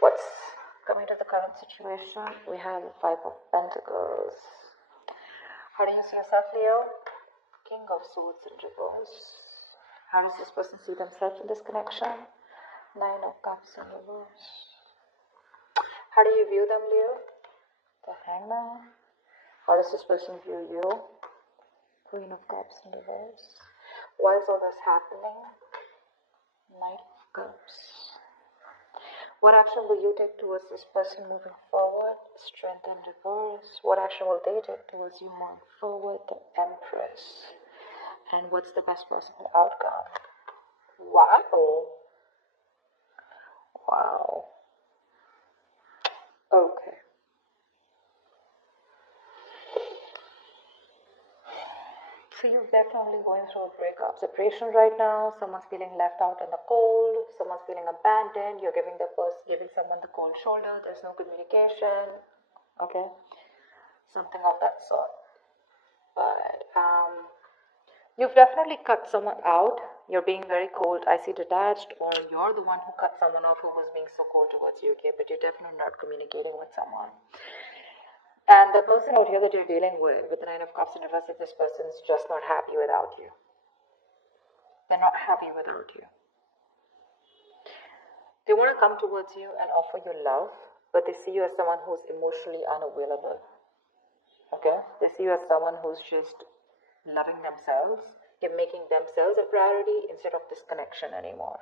What's coming to the current situation? We have the Five of Pentacles. How do you see yourself, Leo? King of Swords in reverse. How does this person see themselves in this connection? Nine of Cups in reverse. How do you view them, Leo? The Hangman. How does this person view you? Queen of Cups in reverse. Why is all this happening? Knight of Cups. What action will you take towards this person moving forward? Strength in reverse. What action will they take towards you moving forward? The Empress. And what's the best possible outcome? Wow. Wow. Okay. So you're definitely going through a breakup separation right now. Someone's feeling left out in the cold. Someone's feeling abandoned. You're giving someone the cold shoulder. There's no communication. Okay, something of that sort. But you've definitely cut someone out. You're being very cold. I see detached, or you're the one who cut someone off who was being so cold towards you. Okay, but you're definitely not communicating with someone. And the person out here that you're dealing with the Nine of Cups in reverse, this person's just not happy without you. They're not happy without you. They want to come towards you and offer you love, but they see you as someone who's emotionally unavailable. Okay? They see you as someone who's just loving themselves. You're making themselves a priority instead of this connection anymore.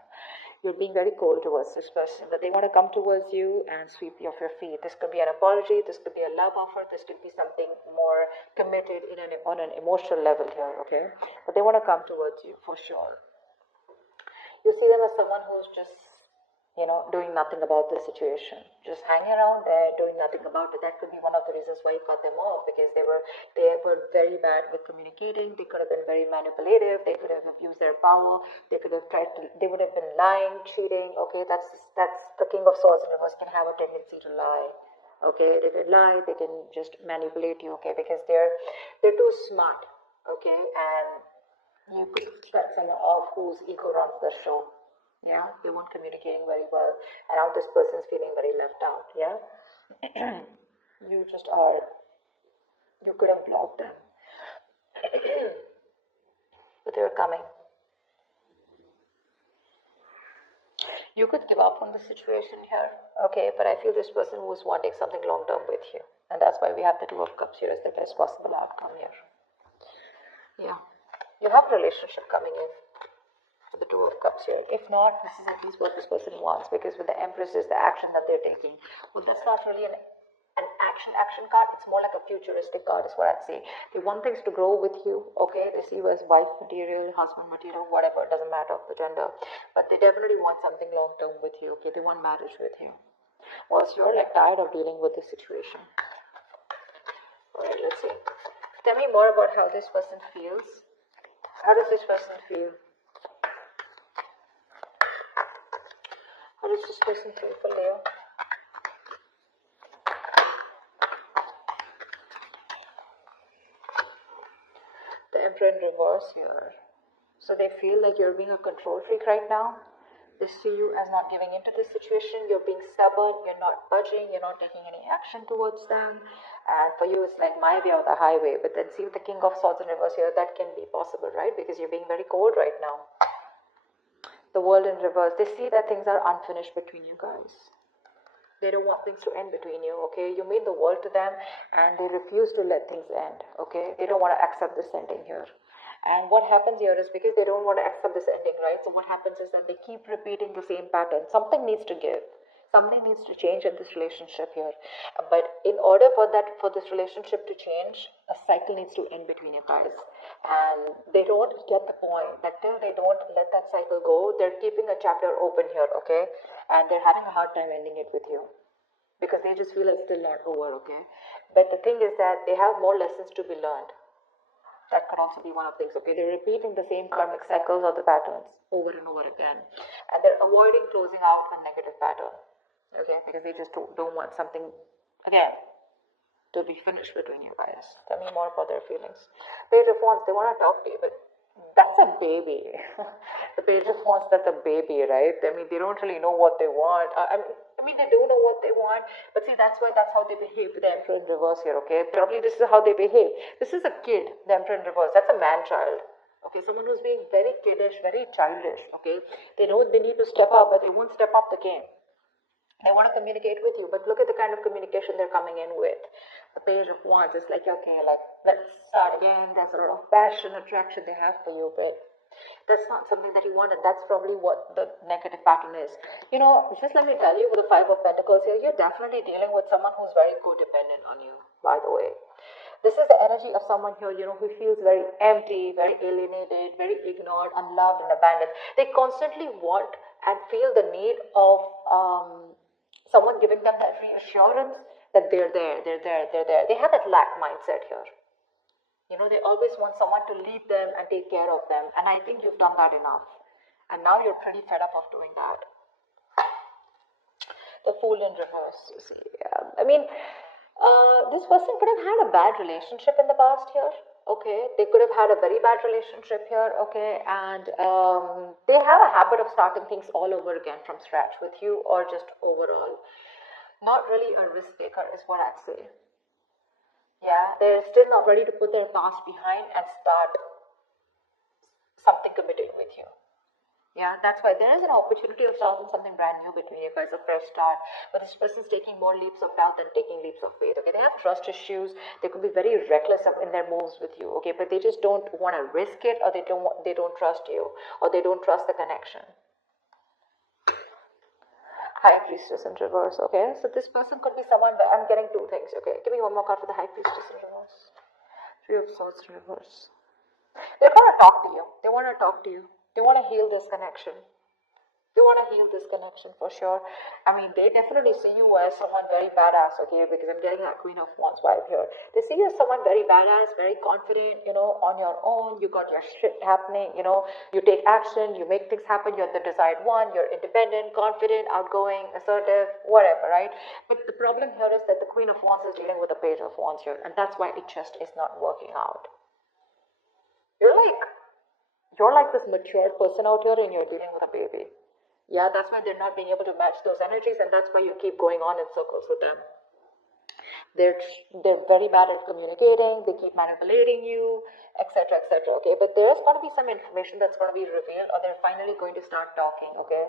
You're being very cold towards this person, but they want to come towards you and sweep you off your feet. This could be an apology, this could be a love offer, this could be something more committed on an emotional level here, okay? But they want to come towards you for sure. You see them as someone who's just, doing nothing about the situation, just hanging around there, doing nothing about it. That could be one of the reasons why you cut them off, because they were very bad with communicating. They could have been very manipulative. They could have abused their power. They could have they would have been lying, cheating. Okay, that's the King of Swords in reverse can have a tendency to lie. Okay, they can lie. They can just manipulate you. Okay, because they're too smart. Okay, and you could cut someone off whose ego runs the show. Yeah, they weren't communicating very well, and now this person's feeling very left out. Yeah, you could have blocked them, but they were coming. You could give up on the situation here, okay, but I feel this person was wanting something long term with you, and that's why we have the Two of Cups here as the best possible outcome here. Yeah, you have a relationship coming in. The Two of Cups here. If not, this is at least what this person wants, because with the Empress is the action that they're taking. Well, that's not really an action card. It's more like a futuristic card is what I'd say. They want things to grow with you, okay? They see you as wife material, husband material, whatever, it doesn't matter the gender. But they definitely want something long term with you, okay? They want marriage with you. Whilst you're like tired of dealing with this situation. Alright, let's see. Tell me more about how this person feels. How does this person feel? How does this person feel for Leo? The Emperor in reverse here. So they feel like you're being a control freak right now. They see you as not giving into this situation. You're being stubborn. You're not budging. You're not taking any action towards them. And for you, it's like my way or the highway. But then see with the King of Swords in reverse here, that can be possible, right? Because you're being very cold right now. The World in reverse. They see that things are unfinished between you guys. They don't want things to end between you, okay? You mean the world to them, and they refuse to let things end, okay? They don't want to accept this ending here. And what happens here is because they don't want to accept this ending, right? So what happens is that they keep repeating the same pattern. Something needs to give. Something needs to change in this relationship here. But in order for this relationship to change, a cycle needs to end between you guys. And they don't get the point that till they don't let that cycle go, they're keeping a chapter open here, okay? And they're having a hard time ending it with you, because they just feel it's still not over, okay? But the thing is that they have more lessons to be learned. That could also be one of the things, okay? They're repeating the same karmic cycles or the patterns over and over again. And they're avoiding closing out a negative pattern, okay? Because they just don't want something, again, to be finished between you guys. Tell me more about their feelings. Page of Wands, they want to talk to you, but that's a baby. The Page of Wands, that's a baby, right? I mean, they don't really know what they want. I mean, they do know what they want, but see, that's how they behave with the Emperor in reverse here, okay? Probably this is how they behave. This is a kid, the Emperor in reverse. That's a man-child, okay? Someone who's being very kiddish, very childish, okay? They know they need to step up, but they won't step up the game. They want to communicate with you, but look at the kind of communication they're coming in with. The Page of Wands is like, okay, like, let's start again. There's a lot of passion, attraction they have for you, but that's not something that you want, and that's probably what the negative pattern is. You know, just let me tell you, with the Five of Pentacles here, you're definitely dealing with someone who's very codependent on you, by the way. This is the energy of someone here, you know, who feels very empty, very alienated, very ignored, unloved, and abandoned. They constantly want and feel the need of someone giving them that reassurance that they're there. They have that lack mindset here. You know, they always want someone to lead them and take care of them. And I think you've done that enough. And now you're pretty fed up of doing that. The Fool in reverse, you see. I mean, this person could have had a bad relationship in the past here. Okay, they could have had a very bad relationship here. Okay, and they have a habit of starting things all over again from scratch with you, or just overall. Not really a risk taker is what I'd say. Yeah, they're still not ready to put their past behind and start something committed with you. Yeah, that's why there is an opportunity of starting something brand new between you guys, a fresh start. But this person's taking more leaps of doubt than taking leaps of faith. Okay, they have trust issues. They could be very reckless in their moves with you. Okay, but they just don't want to risk it, or they don't trust you, or they don't trust the connection. High Priestess in reverse, okay? So this person could be someone, but I'm getting two things, okay? Give me one more card for the High Priestess in reverse. Three of Swords in reverse. They're going to talk to you. They want to talk to you. They want to heal this connection. They want to heal this connection for sure. I mean, they definitely see you as someone very badass, okay? Because I'm getting that Queen of Wands vibe here. They see you as someone very badass, very confident, you know, on your own. You got your shit happening, you know. You take action, you make things happen. You're the desired one. You're independent, confident, outgoing, assertive, whatever, right? But the problem here is that the Queen of Wands is dealing with the Page of Wands here. And that's why it just is not working out. You're like this mature person out here, and you're dealing with a baby. Yeah, that's why they're not being able to match those energies, and that's why you keep going on in circles with them. They're very bad at communicating. They keep manipulating you, etc., etc. Okay, but there's going to be some information that's going to be revealed, or they're finally going to start talking. Okay,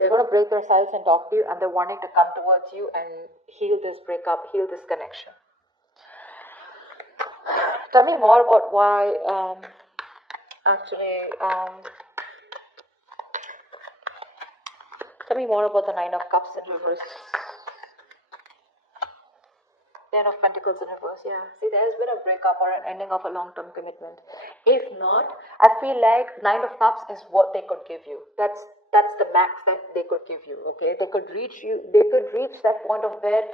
they're going to break their silence and talk to you, and they're wanting to come towards you and heal this breakup, heal this connection. Tell me more about why. Tell me more about the Nine of Cups in reverse. Ten of Pentacles in reverse, yeah. See, there's been a breakup or an ending of a long-term commitment. If not, I feel like Nine of Cups is what they could give you. That's the max that they could give you, okay? They could reach that point of where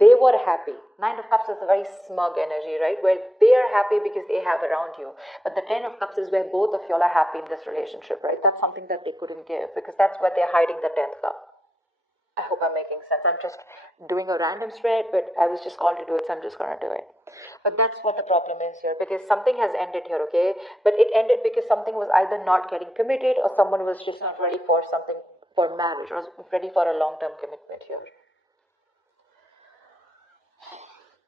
they were happy. Nine of Cups is a very smug energy, right? Where they are happy because they have around you. But the Ten of Cups is where both of y'all are happy in this relationship, right? That's something that they couldn't give, because that's where they're hiding the 10th cup. I hope I'm making sense. I'm just doing a random spread, but I was just called to do it, so I'm just going to do it. But that's what the problem is here, because something has ended here, okay? But it ended because something was either not getting committed, or someone was just not ready for something, for marriage, or ready for a long-term commitment here.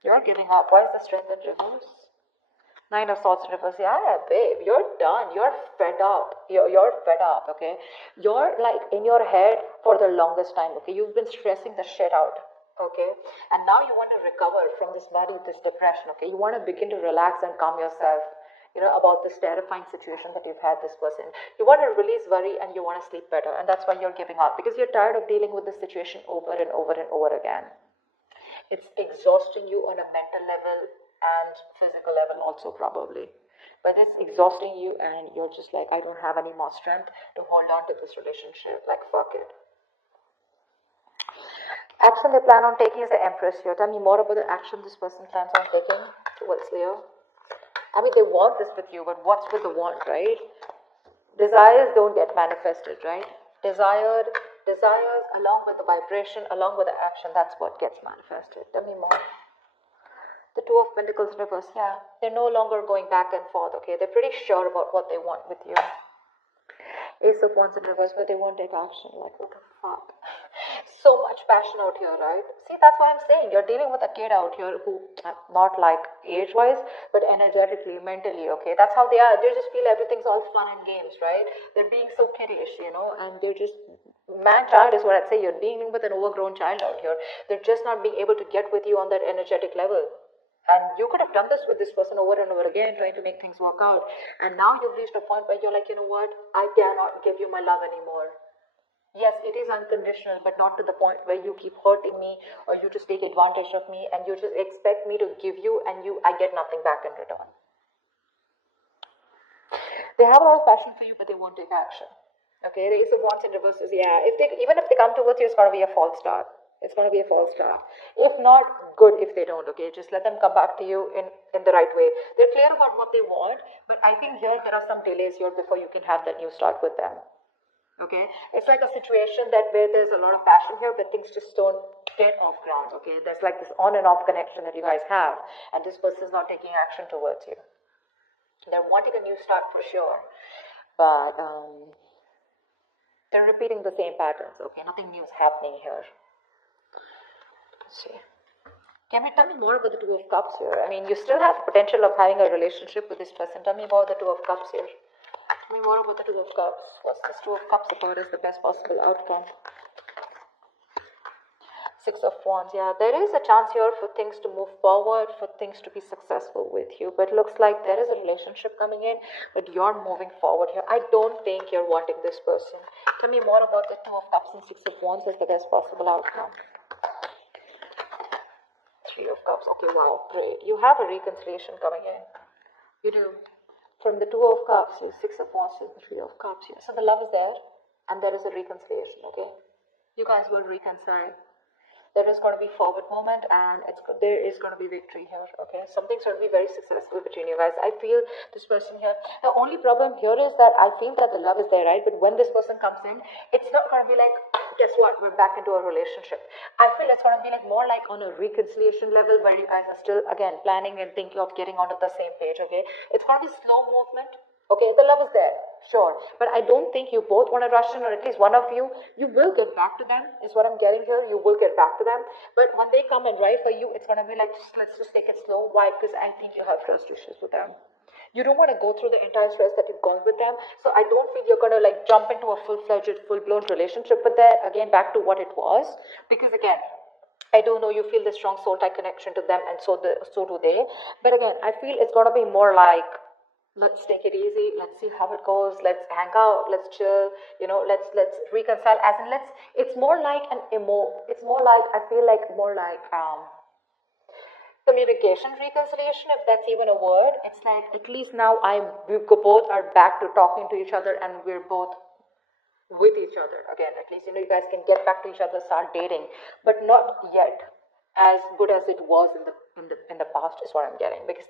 You're giving up. Why is the Strength in reverse? Nine of Swords in reverse. Yeah, babe, you're done. You're fed up. You're fed up, okay? You're like in your head for the longest time, okay? You've been stressing the shit out, okay? And now you want to recover from this worry, this depression, okay? You want to begin to relax and calm yourself, you know, about this terrifying situation that you've had this person. You want to release worry, and you want to sleep better. And that's why you're giving up, because you're tired of dealing with this situation over and over and over again. It's exhausting you on a mental level and physical level also, probably. But it's exhausting you, and you're just like, I don't have any more strength to hold on to this relationship. Like, fuck it. Action they plan on taking is the Empress here. Tell me more about the action this person plans on taking towards Leo. I mean, they want this with you, but what's with the want, right? Desires don't get manifested, right? Desires along with the vibration, along with the action, that's what gets manifested. Tell me more. The Two of Pentacles in reverse, yeah. They're no longer going back and forth, okay? They're pretty sure about what they want with you. Ace of Wands in reverse, but they won't take action. Like, what the fuck? so much passion out here, right? See, that's what I'm saying. You're dealing with a kid out here who, not like age-wise, but energetically, mentally, okay? That's how they are. They just feel everything's all fun and games, right? They're being so kiddish, and they're just, man-child is what I'd say. You're dealing with an overgrown child out here. They're just not being able to get with you on that energetic level. And you could have done this with this person over and over again, trying to make things work out. And now you've reached a point where you're like, you know what? I cannot give you my love anymore. Yes, it is unconditional, but not to the point where you keep hurting me or you just take advantage of me and you just expect me to give you and I get nothing back in return. They have a lot of passion for you, but they won't take action. Okay, the Ace of Wands in reverse is, even if they come towards you, it's going to be a false start. It's going to be a false start. If not, good if they don't, okay? Just let them come back to you in the right way. They're clear about what they want, but I think here there are some delays here before you can have that new start with them. Okay, it's like a situation that where there's a lot of passion here, but things just don't get off ground. Okay, there's like this on and off connection that you guys have, and this person is not taking action towards you. They're wanting a new start for sure, but they're repeating the same patterns. Okay, nothing new is happening here. Let's see. Can you tell me more about the Two of Cups here? I mean, you still have the potential of having a relationship with this person. Tell me about the Two of Cups here. Tell me more about the Two of Cups. What's this Two of Cups about is the best possible outcome? Six of Wands. Yeah, there is a chance here for things to move forward, for things to be successful with you. But it looks like there is a relationship coming in, but you're moving forward here. I don't think you're wanting this person. Tell me more about the Two of Cups and Six of Wands as the best possible outcome. Three of Cups. Okay, wow, great. You have a reconciliation coming in. You do. From the Two of Cups to Six of Wands to the Three of Cups here. So the love is there, and there is a reconciliation, okay? You guys will reconcile. There is going to be forward movement, and there is going to be victory here, okay? Something's going to be very successful between you guys. I feel this person here. The only problem here is that I feel that the love is there, right? But when this person comes in, it's not going to be like, guess what, we're back into a relationship. I feel it's going to be like more like on a reconciliation level where you guys are still, again, planning and thinking of getting onto the same page, okay? It's going to be slow movement. Okay, the love is there, sure. But I don't think you both want to rush in, or at least one of you will get back to them, is what I'm getting here. You will get back to them. But when they come and ride for you, it's going to be like, let's just take it slow. Why? Because I think you have trust issues with them. You don't want to go through the entire stress that you've gone with them. So I don't feel you're going to like jump into a full-fledged, full-blown relationship with that. Again, back to what it was. Because again, I don't know, you feel the strong soul-tie connection to them, and so do they. But again, I feel it's going to be more like, let's take it easy, let's see how it goes, let's hang out, let's chill, let's reconcile, as in it's more like it's more like, I feel like more like communication reconciliation, if that's even a word. It's like, at least now we both are back to talking to each other, and we're both with each other again. At least, you guys can get back to each other, start dating, but not yet as good as it was in the past, is what I'm getting. Because